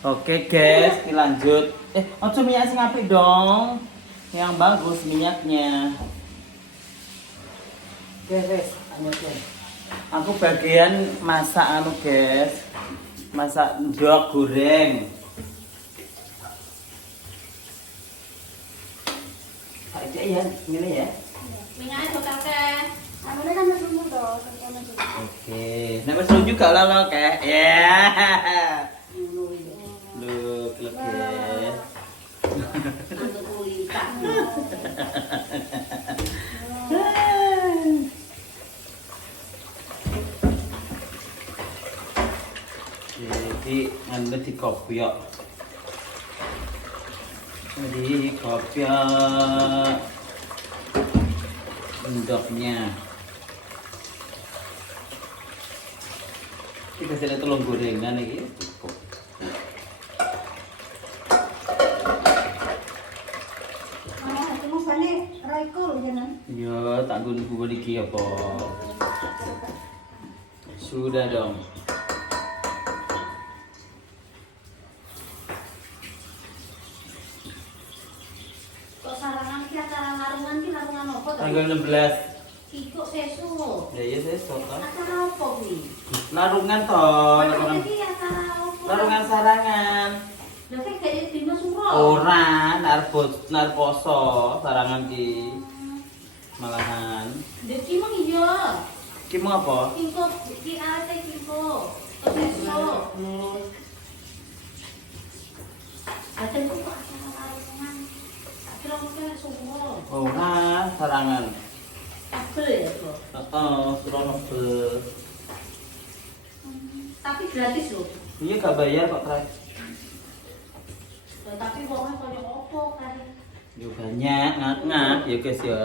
Oke guys, kita lanjut. Ojo minyak sing apik dong. Yang bagus minyaknya. Guys, lanjut guys. Aku bagian masak anu guys. Masak ndok goreng. Aja ya, ini ya. Minyaknya bakal ke. Namanya kan mesum dong, Oke, nama seru juga lah kayak. Ya. Look guys. Untuk kulitan. Jadi anda di kopi ya. Di kopi endoknya. Kita sudah telur gorengan ini cukup. cuma sana Raiko loh jangan. Ya, tak guna bubur iki apa. Sudah dong. Kok sarangan ki acara larungan ki larungan apa to? Tanggal 16. Ikut sesuk. Ya iya saya kan. Acara apa kuwi? Larungan toh, Larungan larungan. iki acara apa? Larungan sarangan. Lha kok gaya dino suro? Ora, narposo sarangan ki. Malahan. Dek ki mong iya. Ki mau apa? Ingko ki ate ki ko. Sesuk. Ada kok acara larungan. Acara mungkin suro. Ora, sarangan. Kabel ya kok. Suruh ngebel. Tapi gratis loh. Iya gak bayar kok terakhir. Tapi wongnya koyo opo kare. Yo banyak ngak ya guys ya.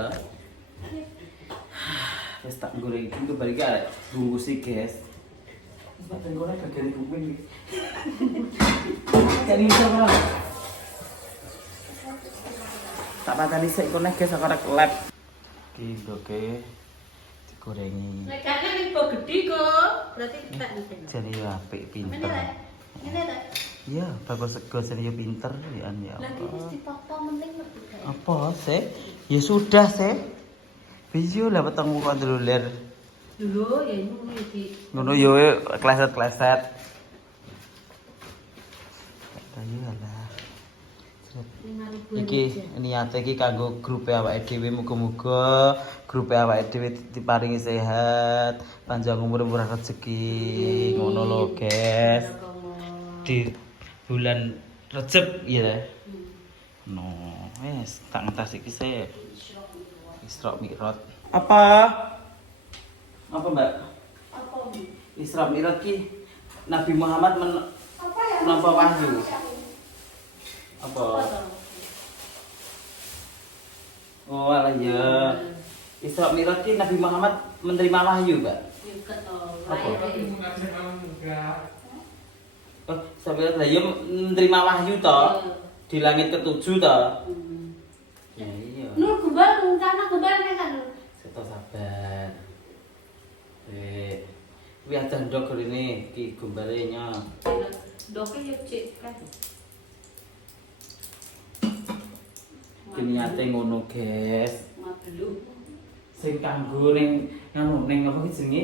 Wes tak goreng iki balik arek bungkus iki guys. Wis tak goreng bagian kuping iki. Jadi iso ora? Tak patani sik kono guys aku arek lab. Iki oke. Digorengi. Nek gak ning po gedhi kok, berarti tak niten. Jadi apik Ini pinter. rek. Ini rek. Iya, bagus sego serius pinter ya ya. Lagi wis dipapa mending metu kae. Apa sih? Ya sudah sih. Video lah petang muka dulu ler. Dulu ya ngono iki. Ngono yo kleset-kleset. Ayo lah. Iki niate iki kanggo grup awake dhewe muga-muga grup awake dhewe diparingi sehat, panjang umur murah rezeki. Ngono lho, guys. Di bulan Recep ya. No, wes tak ngetas iki sih. Isra Mi'raj. Apa? Apa, Mbak? Apa iki? Isra Mi'raj ki Nabi Muhammad Apa ya? menampa wahyu. Apa? Oh, alah ya. Isra Mi'raj ki Nabi Muhammad menerima wahyu, Mbak. Juga to. Apa? Lahir. Oh, sampai lah ya menerima wahyu toh di langit ketujuh toh. Ya iya. Nur kembal karena kembal kan. Seto sabar. Kuwi aja ndok rene iki gombale nya. Doke yo cek kan. Niate ngono, guys. Mabelu. Sing kanggo ning nganu ning apa ki jenenge?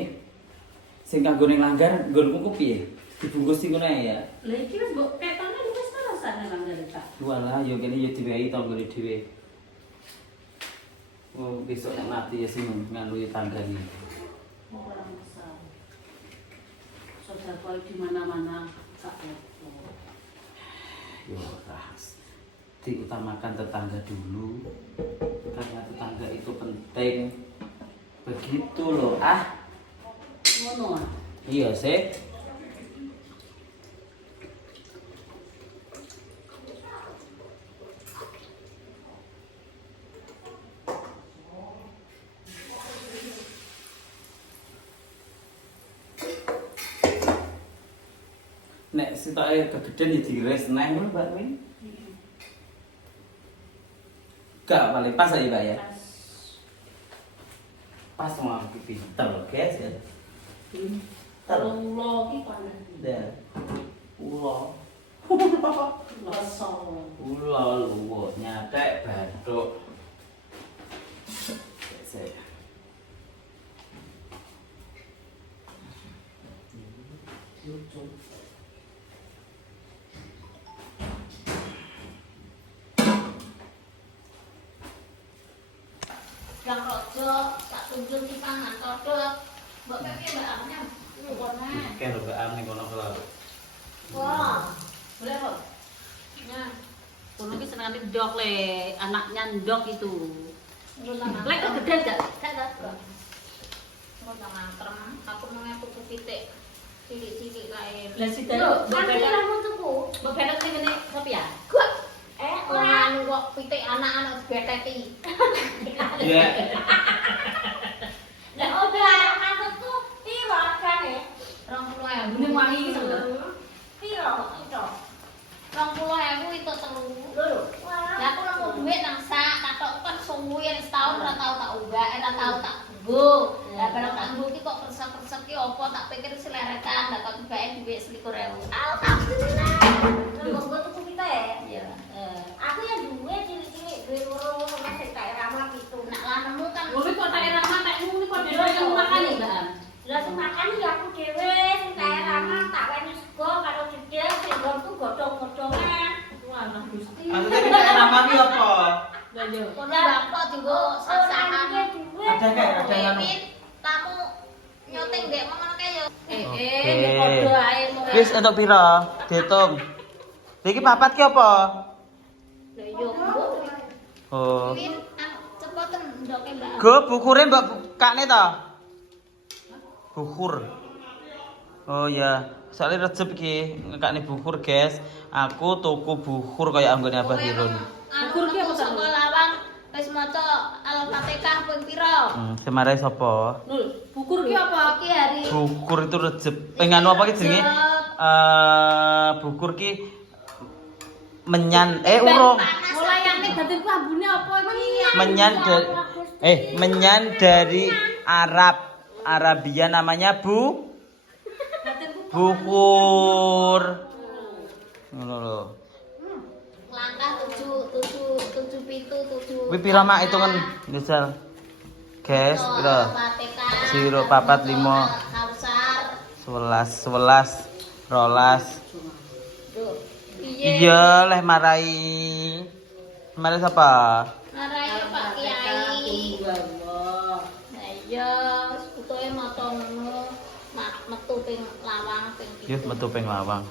Sing kanggo ning langgar nggonku ku piye? Dibungkus iki ngono ya. Lah iki wis mbok ketone wis rasane langgar tak. Walah yo kene yo diwehi to nggone dhewe. Oh, besok nek mati ya sing nganu tangga iki. Ora masalah. Saudara di mana-mana tak apa. Yo ras. Diutamakan tetangga dulu. Karena tetangga itu penting. Begitu loh. Ngono ah. Iya sih. Nek sitoke kegedean ya digres neng lho Mbak Win. Gak paling pas aja Mbak ya. Pas sama aku pinter guys ya. Kalau ulo ki panen. Dah. Ulo. Kosong. Kula luwuk nyatek bathuk. Sik. Yang rojo, tak tunjuk di pangan kodok. Mbak Pepi mbak Amnya. Oke, lho Mbak Am ning kono kula. Wah, boleh kok. Nah, Kono ki senengane ndok le, anaknya ndok itu. Lek kok gede gak? Gak ada. Mau jangan terang, aku mau tuku pitik. Cilik-cilik lain. Lah si Loh, Mbak nanti Beda- kamu tuku. Mbak Beda sing ngene sapa ya? Gua orang kok pitik anak-anak beteki. Iya. Lah udah maksudku piro hargane? 20.000. Ini wangi iki to. Piro itu? 20.000 itu telu. Lho. Lah aku nemu duit nang sak, katok kan suwi setahun ora tau tak ubah, ora tau tak nggo. Lah barang tak nggo ki kok persek-persek ki opo tak pikir seleretan, lah kok tibake duit 21.000. Alhamdulillah. Terus nggo tuku pitik. Iya. Aku yang duwe cilik-cilik duwe loro nek sik tak ramah itu. Nak lanemu kan Ngono kok tak era matek ngono kok dhewe yang makan ya, Mbak Am. lha sing makan ya aku dhewe sing tak ramah tak weni sego karo jedel sing nggonku godhong-godhongan. Wah, nah Gusti. Maksudnya kita nama ki apa? Lah yo. Kono bapak dienggo sasahan. Ada kayak ada yang anu. Tamu nyoting dek ngono kae yo. Yo padha ae mau. Wis entuk pira? Diitung. Iki papat ki apa? Lha yo mbok. Oh. Win cepetan ndoke Mbak. Go bukure mbak bukane ta? Bukur. Oh ya, soalnya recep ki ngekakne bukur, guys. Aku tuku bukur kaya anggone Abah Dirun. Bukur ki apa saka lawang wis maca Al-Fatihah ping pira? Semarai sapa? Nul, bukur ki apa? Iki hari Bukur itu recep. Nganu apa ki jenenge? Bukur ki menyan urung. Mulayane batinku ambune apa iki? Menyan dari Arab. Arabia namanya bukur. Ngono lho. langkah 7 pitu 7. Kuwi pira mak hitungan misal. Guys, pira? Siro, papat, limo. Kausar. 11, 12. Duh. Iya, leh marai. Marai siapa? Marai Pak Kiai. Nah iya, utuhe maca ngono, metu ping lawang ping Yus metu ping lawang.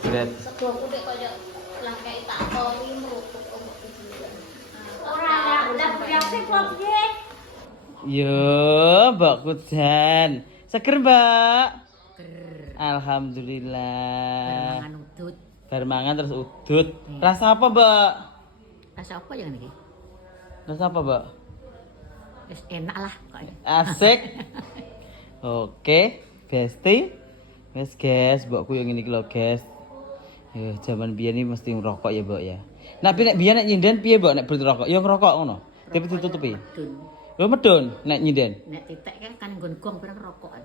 Gret. Segoku nek kaya langkai tak kopi mrupuk omok kuburan. Ora ndak biasa kok piye? Yo, Mbak Kudan. Seger, Mbak. Alhamdulillah. Mangan udut. Bar mangan terus udut. Rasa apa, Mbak? Rasa apa ya niki? Rasa apa, Mbak? Wis enak lah kok. Asik. Oke, Besti. Wes guys, mbokku yang ini lho, guys. Ya, zaman biyen iki mesti ngerokok ya, Mbak ya. Nek biyen nek nyinden piye, Mbak, nek berrokok? Ya ngerokok ngono. Tapi ditutupi. Medun. Lho medun nek nyinden. Nek titik kan nggon gong pirang rokokan.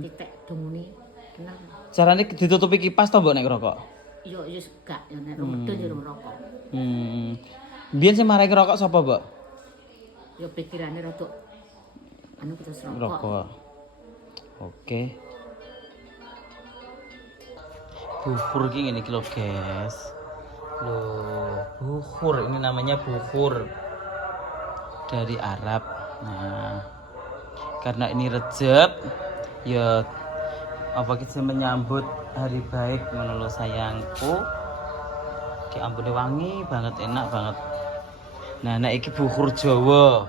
Titik dongune kenal. Carane ditutupi kipas to, Mbak, nek ngerokok? Yo gak yo nek medun yo rokok. Biyen sing marai ngerokok sapa, Mbak? Yo pikirane rada anu terus rokok. Rokok. Oke. Bukur ki ngene iki lho, guys. Loh, bukur ini namanya bukur dari Arab. Nah, karena ini Rejab, ya apa kita menyambut hari baik ngono lho sayangku. Ki ampune wangi banget, enak banget. Nah, nek iki bukur Jawa.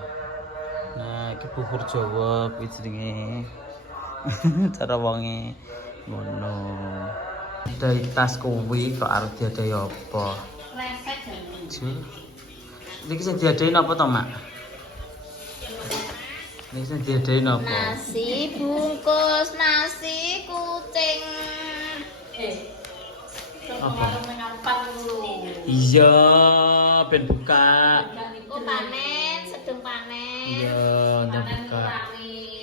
Nah, iki bukur Jawa kuwi jenenge. Cara wonge ngono. Dari tas kuwi kok arep diadai apa? Resek jane. Jul. Niki sing diadain apa to, Mak? Niki sing diadain apa? Nasi bungkus nasi kucing. Apa? Mengampak dulu. Iya, ben buka. Niku panen, sedang panen. Iya, ndak buka.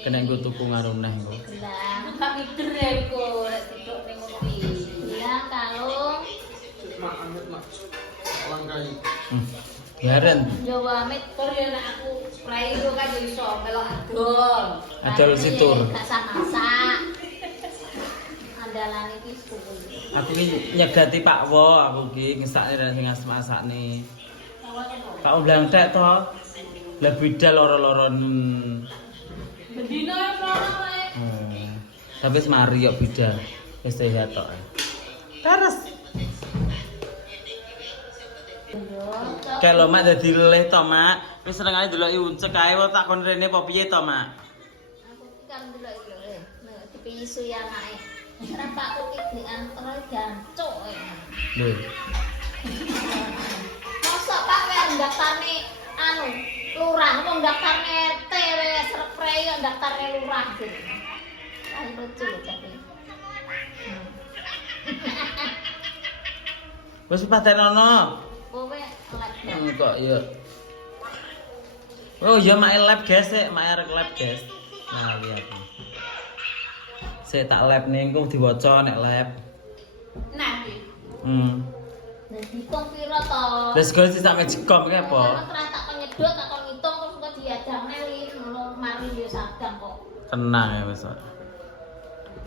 Kena nggo tuku ngaruh neh engko. Gelang. Tak mider ya iku, rek tidur ning ngono iki. Gelang kalung Garen. Jawa amit tur ya nek aku rayu kan yo iso melok adol. Adol situr. Gak masak. Andalan iki suku. Aku iki nyegati Pak Wo, aku iki ngesakne dan sing masakne. Pak undang tek to. Lah beda loro-loron. Bendino ya ora wae. Tapi semari kok beda. Wis sehat tok. Terus. Kalau mak dadi leleh to, Mak. Wis senengane deloki uncek kae wae takon rene apa piye to, Mak? Aku kan delok iki lho, dipisu ya anake. Ora pakku ki diantar jancuk. Lho. Mosok Pak wis daftarne anu lurah, wong daftarne tere serprei kok daftarne lurah gitu. Ayo lucu lho tapi. Wis patenono. Kowe lek Kok ya. Oh ya mak lab guys, mak arek lab guys. Nah, lihat. Saya tak lab ning kok diwaca nek lab. nah iki. Dadi kok pira to? Terus gue sih sampe jekom iki apa? Ora tak penyedot tak kon ngitung terus kok diadangne lho mari yo sadang kok. Tenang ya wis.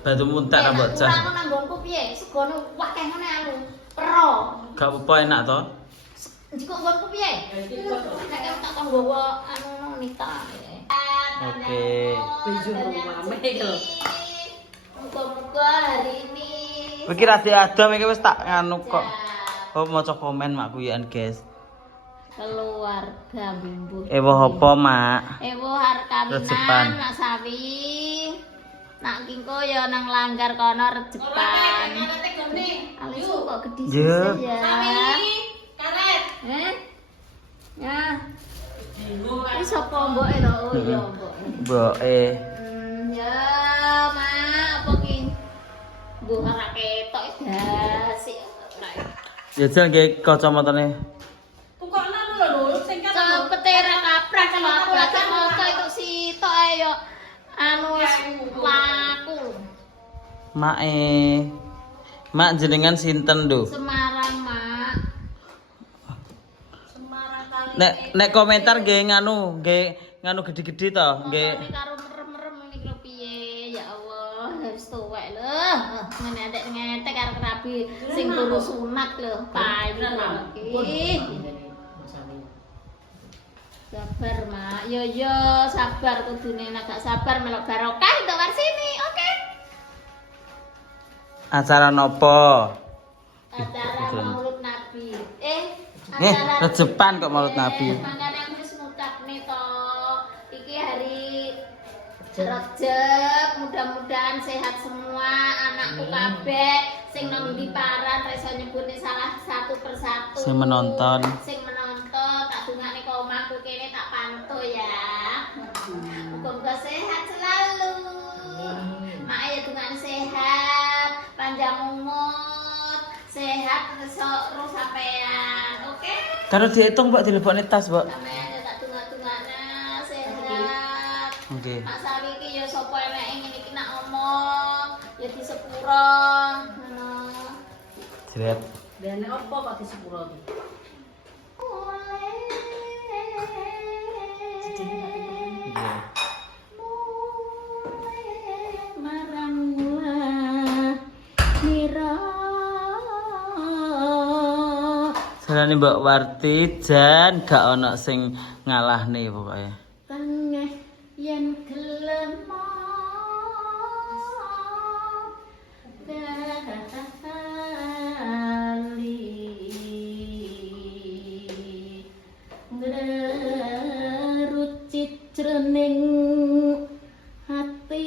Batu muntah nang mbok cas. Ora nang nggonku piye? Segone wakeh ngene anu. Pero. Gak apa-apa enak to? Jiko nggonku piye? Nek tak kon nggawa anu nita. Oke. Baju mame lho. Muga-muga hari ini Iki ra diadom iki wis tak nganu kok. Oh maca komen makku ya guys. keluarga bumbu. Ewo apa, Mak? Ewo harkaminan Rejepan. Nak Sawi. Nak kingko ya nang langgar kono rejepan. Alis kok gede Ya. sih ya. Karet. Ya. Ini sapa mboke to? Oh iya mboke. Mboke. Ya, Mak, apa ki? Mbok ora ketok dasik. Ya jan nggih kacamatane. Tukokno lho sing kan. Petera kaprak kalau aku lagi moto itu si tok ayo anu wis laku. Mak jenengan sinten lho? Semarang, Mak. Semarang kali. Nek komentar nggih nganu gede-gede to, nggih. Ini karo merem-merem ini kira piye ya Allah wis tuwek lho. Ngene adek ngetek karo kerabi sing turu sunat lho. Payu iki. Sabar, Mak. Yo sabar kudune nek gak sabar melok barokah untuk war sini. Oke. Acara nopo? Acara Maulid Nabi. Rejepan kok Maulid Nabi. Makane aku wis ngucapne to. Iki hari Rejeb, mudah-mudahan sehat semua anakku kabeh sing nang ndi paran iso nyebutne salah satu persatu. Sing menonton. Tak dungakne ke omahku kene tak pantau ya. Muga-muga sehat selalu. Mak ya dungakne sehat, panjang umur, sehat terus sampean. Oke? Karo diitung Mbak dilebokne tas, Mbak. Sampean ya tak dungak-dungakna sehat. Oke. Mak Sawi iki ya sapa eneke ngene iki nak ngomong ya disepuro ngono. Jret. Dan apa kok di sepuro iki? Sarane Mbak Warti jan gak ono sing ngalahne pokoke. Tengah yen gelem ngerucit jroning hati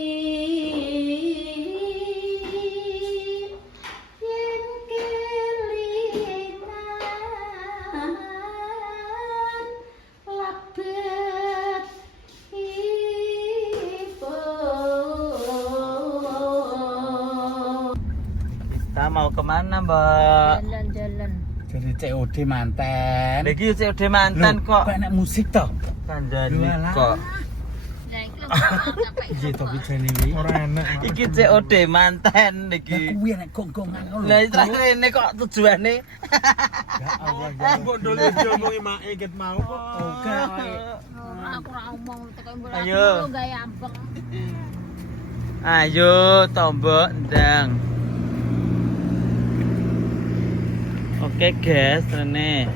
yen kelingan labet ibu. Kita mau kemana, Mbak? Jalan-jalan. Jadi COD manten. Lagi COD mantan kok. Kok enak musik toh? Kandani kok. Nah, iku capek. Iya tapi jane iki ora enak. Iki COD manten iki. Kuwi nek gonggongan ngono. Lah terakhir ini kok tujuane. Ya Allah ya. Mbok dole diomongi make ket mau kok. Oga. Aku ora ngomong tekan bola. Ayo. Gawe ambek. Ayo tombok ndang. Oke guys, Rene.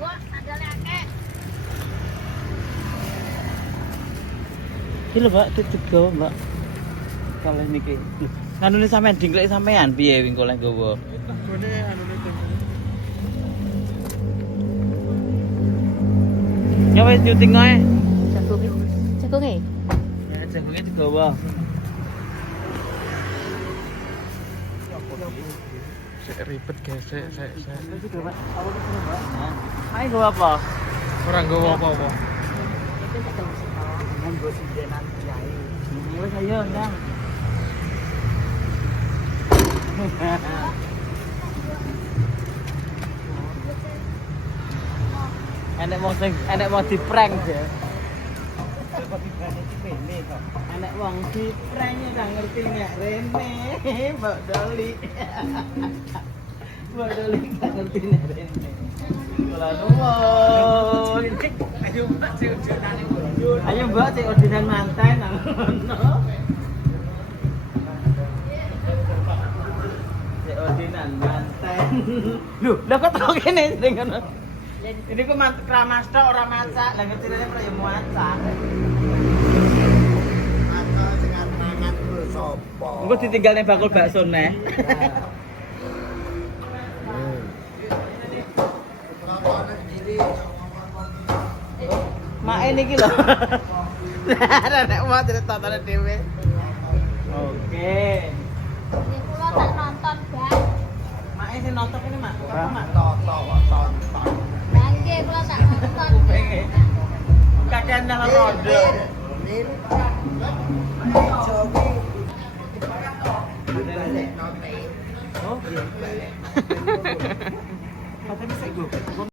Gua sandale akeh. Iki lho, Mbak, dijego, Mbak. Kalih niki. Nganune sampean dingklek sampean piye wing koleh nggawa? Gone anune Ya wis nyuting ae. Jagonge. Ya jagonge digawa. sik ribet guys, sik. Ayo nggawa apa? Ora nggowo apa-apa. Nggo sindenan kiai. Wis ayo, Ndang. Enek wong di-prank ya. Enek wong di-prank ya ngerti nek Rene, Mbak Doli. Mbak Doli gak ngerti nek Rene. Kula nuwun. Ayo Mbak sing odenane. Ayo Mbak sing odenan manten ngono. Sing odenan manten. Lho, lha kok tau kene sing ngono. Ini ku keramas tok ora masak, lah ngerti rene kok ya masak. Masak sing mangan ku sapa? Engko ditinggal ning bakul bakso neh. Mak niki lho. Nek mau ceritane dhewe. Oke. Ini kula tak nonton, Bang. Mak sing nonton ini, Mak. Mak. Tonton. Bangke kula tak nonton. Kakean nang rondo. Nin. Jogi